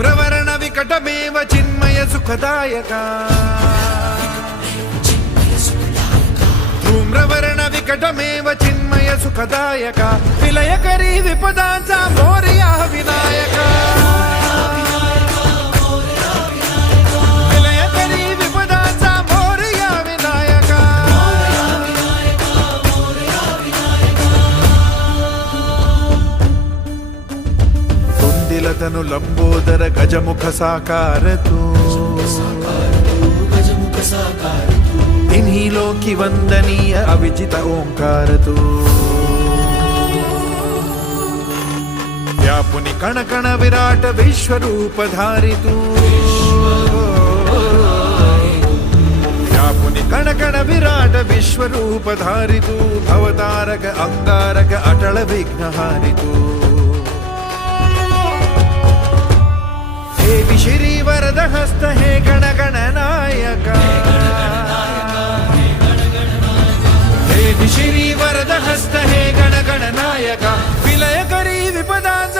धूम्रवर्ण विकटमेव चिन्मय सुखदायका धूम्रवर्ण विकटमेव चिन्मय सुखदायका विलयकरी विपदांचा मोरया विनायका विलयकरी विपदांचा मोरया विनायका कुंदिलतनु लंबोदर गजमुख साकार तू तिन्ही लोकी वंदनीय अविजित ओंकार तू व्यापुनि कण कण विराट विश्वरूप धारी तू व्यापुनि कण कण विराट विश्वरूप धारी तू भवतारक अंगारक अटल विघ्नहारी तू हे श्री वरद हस्त हे गण गण नायका हे श्री वरद हस्त हे गण गण नायका विलय करी विपदांचा